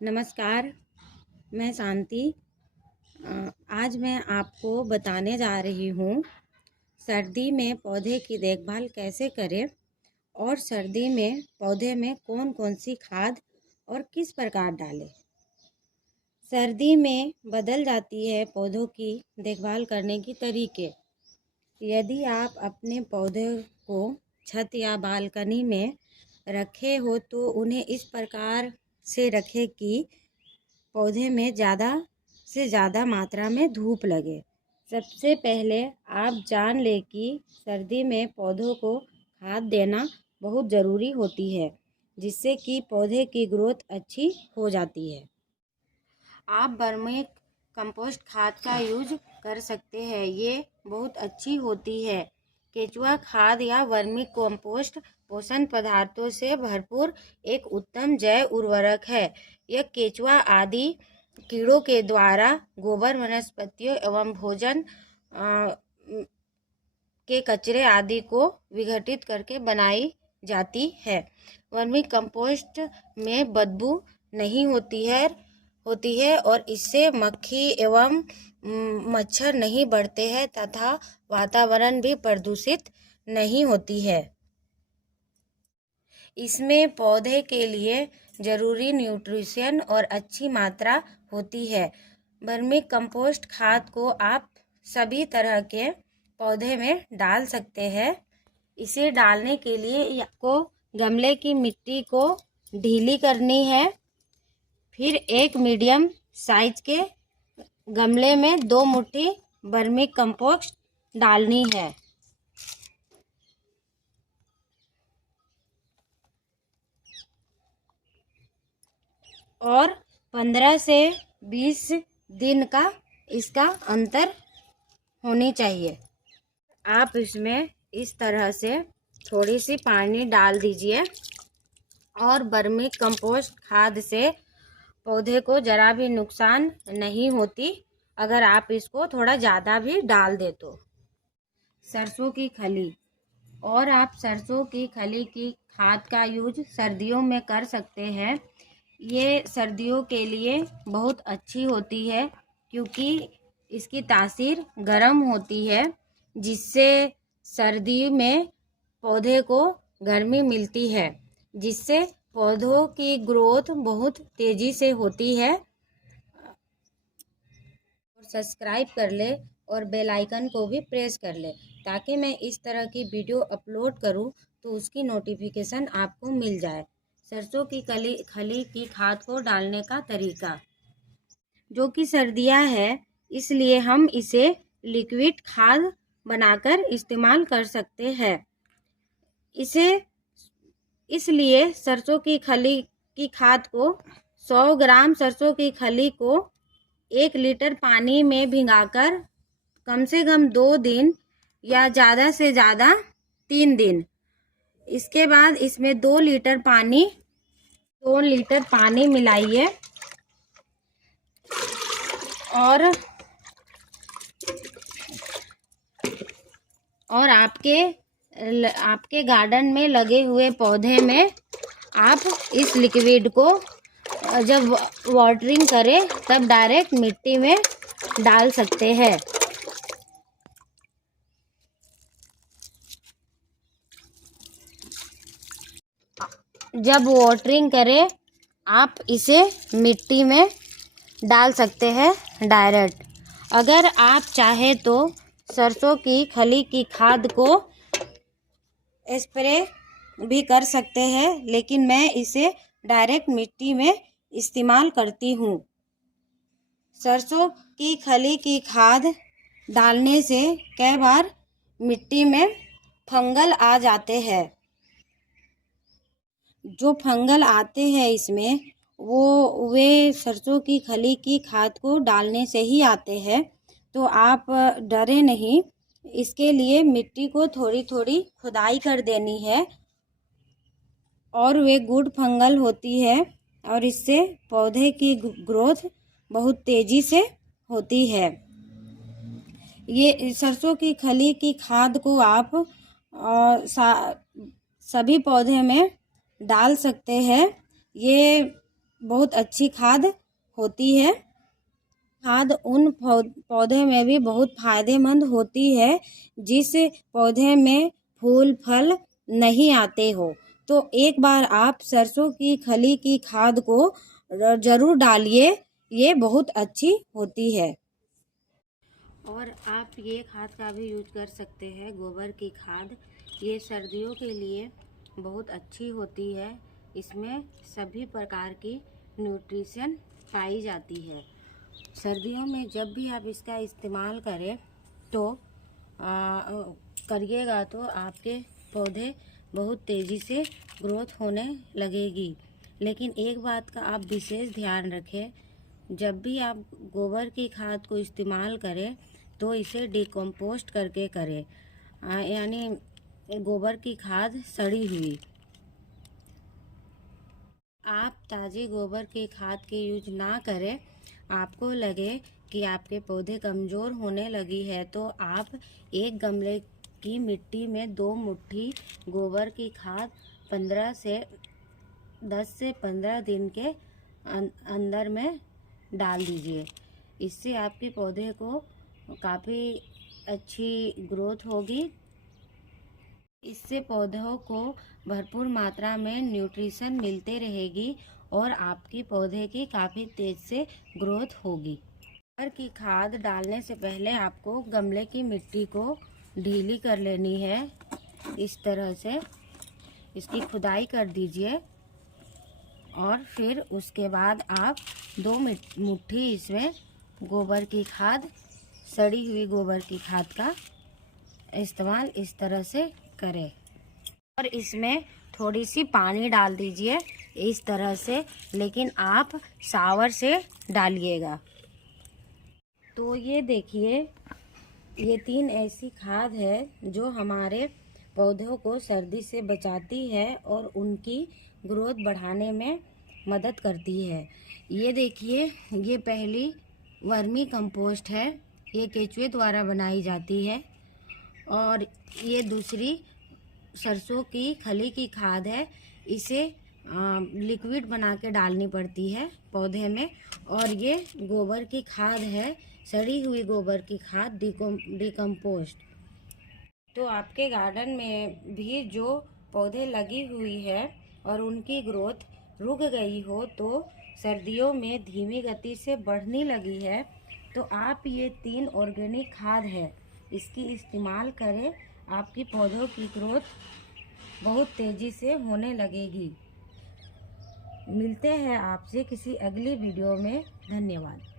नमस्कार, मैं शांति। आज मैं आपको बताने जा रही हूँ सर्दी में पौधे की देखभाल कैसे करें और सर्दी में पौधे में कौन कौन सी खाद और किस प्रकार डालें। सर्दी में बदल जाती है पौधों की देखभाल करने की तरीके। यदि आप अपने पौधे को छत या बालकनी में रखे हो तो उन्हें इस प्रकार से रखें कि पौधे में ज़्यादा से ज़्यादा मात्रा में धूप लगे। सबसे पहले आप जान लें कि सर्दी में पौधों को खाद देना बहुत ज़रूरी होती है, जिससे कि पौधे की ग्रोथ अच्छी हो जाती है। आप वर्मी कंपोस्ट खाद का यूज कर सकते हैं, ये बहुत अच्छी होती है। केचुआ खाद या वर्मी कंपोस्ट पोषण पदार्थों से भरपूर एक उत्तम जैव उर्वरक है। यह केचुआ आदि कीड़ों के द्वारा गोबर, वनस्पतियों एवं भोजन के कचरे आदि को विघटित करके बनाई जाती है। वर्मी कंपोस्ट में बदबू नहीं होती है और इससे मक्खी एवं मच्छर नहीं बढ़ते हैं तथा वातावरण भी प्रदूषित नहीं होती है। इसमें पौधे के लिए जरूरी न्यूट्रिशन और अच्छी मात्रा होती है। वर्मी कंपोस्ट खाद को आप सभी तरह के पौधे में डाल सकते हैं। इसे डालने के लिए आपको गमले की मिट्टी को ढीली करनी है। फिर एक मीडियम साइज के गमले में 2 मुट्ठी वर्मी कंपोस्ट डालनी है और 15 से 20 दिन का इसका अंतर होनी चाहिए। आप इसमें इस तरह से थोड़ी सी पानी डाल दीजिए और वर्मी कंपोस्ट खाद से पौधे को ज़रा भी नुकसान नहीं होती अगर आप इसको थोड़ा ज़्यादा भी डाल दे तो। सरसों की खली और आप सरसों की खली की खाद का यूज सर्दियों में कर सकते हैं। ये सर्दियों के लिए बहुत अच्छी होती है क्योंकि इसकी तासीर गर्म होती है, जिससे सर्दी में पौधे को गर्मी मिलती है, जिससे पौधों की ग्रोथ बहुत तेज़ी से होती है। और सब्सक्राइब कर ले और बेल आइकन को भी प्रेस कर ले ताकि मैं इस तरह की वीडियो अपलोड करूं तो उसकी नोटिफिकेशन आपको मिल जाए। सरसों की खली की खाद को डालने का तरीका, जो कि सर्दियां है इसलिए हम इसे लिक्विड खाद बनाकर इस्तेमाल कर सकते हैं। इसलिए सरसों की खली की खाद को 100 ग्राम सरसों की खली को 1 लीटर पानी में भिगाकर कम से कम 2 दिन या ज़्यादा से ज़्यादा 3 दिन, इसके बाद इसमें 2 लीटर पानी मिलाइए और आपके गार्डन में लगे हुए पौधे में आप इस लिक्विड को जब वाटरिंग करें तब डायरेक्ट मिट्टी में डाल सकते हैं। जब वाटरिंग करें आप इसे मिट्टी में डाल सकते हैं डायरेक्ट। अगर आप चाहे तो सरसों की खली की खाद को स्प्रे भी कर सकते हैं, लेकिन मैं इसे डायरेक्ट मिट्टी में इस्तेमाल करती हूँ। सरसों की खली की खाद डालने से कई बार मिट्टी में फंगल आ जाते हैं। जो फंगल आते हैं इसमें वे सरसों की खली की खाद को डालने से ही आते हैं, तो आप डरे नहीं। इसके लिए मिट्टी को थोड़ी थोड़ी खुदाई कर देनी है और वे गुड फंगल होती है और इससे पौधे की ग्रोथ बहुत तेज़ी से होती है। ये सरसों की खली की खाद को आप सभी पौधे में डाल सकते हैं। ये बहुत अच्छी खाद होती है। खाद उन पौधे में भी बहुत फायदेमंद होती है जिस पौधे में फूल फल नहीं आते हो। तो एक बार आप सरसों की खली की खाद को जरूर डालिए, ये बहुत अच्छी होती है। और आप ये खाद का भी यूज कर सकते हैं, गोबर की खाद। ये सर्दियों के लिए बहुत अच्छी होती है। इसमें सभी प्रकार की न्यूट्रिशन पाई जाती है। सर्दियों में जब भी आप इसका इस्तेमाल करें तो करिएगा तो आपके पौधे बहुत तेज़ी से ग्रोथ होने लगेगी। लेकिन एक बात का आप विशेष ध्यान रखें, जब भी आप गोबर की खाद को इस्तेमाल करें तो इसे डिकम्पोस्ट करके करें, यानी गोबर की खाद सड़ी हुई। आप ताज़ी गोबर की खाद की यूज ना करें। आपको लगे कि आपके पौधे कमज़ोर होने लगी है तो आप एक गमले की मिट्टी में 2 मुट्ठी गोबर की खाद 10 से 15 दिन के अंदर में डाल दीजिए। इससे आपके पौधे को काफ़ी अच्छी ग्रोथ होगी। इससे पौधों को भरपूर मात्रा में न्यूट्रिशन मिलते रहेगी और आपकी पौधे की काफ़ी तेज़ से ग्रोथ होगी। गोबर की खाद डालने से पहले आपको गमले की मिट्टी को ढीली कर लेनी है। इस तरह से इसकी खुदाई कर दीजिए और फिर उसके बाद आप 2 मुट्ठी इसमें गोबर की खाद, सड़ी हुई गोबर की खाद का इस्तेमाल इस तरह से करें और इसमें थोड़ी सी पानी डाल दीजिए इस तरह से, लेकिन आप शावर से डालिएगा। तो ये देखिए, ये 3 ऐसी खाद है जो हमारे पौधों को सर्दी से बचाती है और उनकी ग्रोथ बढ़ाने में मदद करती है। ये देखिए, ये पहली वर्मी कंपोस्ट है, ये केचुए द्वारा बनाई जाती है। और ये दूसरी सरसों की खली की खाद है, इसे लिक्विड बना के डालनी पड़ती है पौधे में। और ये गोबर की खाद है, सड़ी हुई गोबर की खाद, डिकम्पोस्ट। तो आपके गार्डन में भी जो पौधे लगी हुई है और उनकी ग्रोथ रुक गई हो, तो सर्दियों में धीमी गति से बढ़ने लगी है, तो आप ये 3 ऑर्गेनिक खाद है, इसकी इस्तेमाल करें। आपकी पौधों की ग्रोथ बहुत तेज़ी से होने लगेगी। मिलते हैं आपसे किसी अगली वीडियो में। धन्यवाद।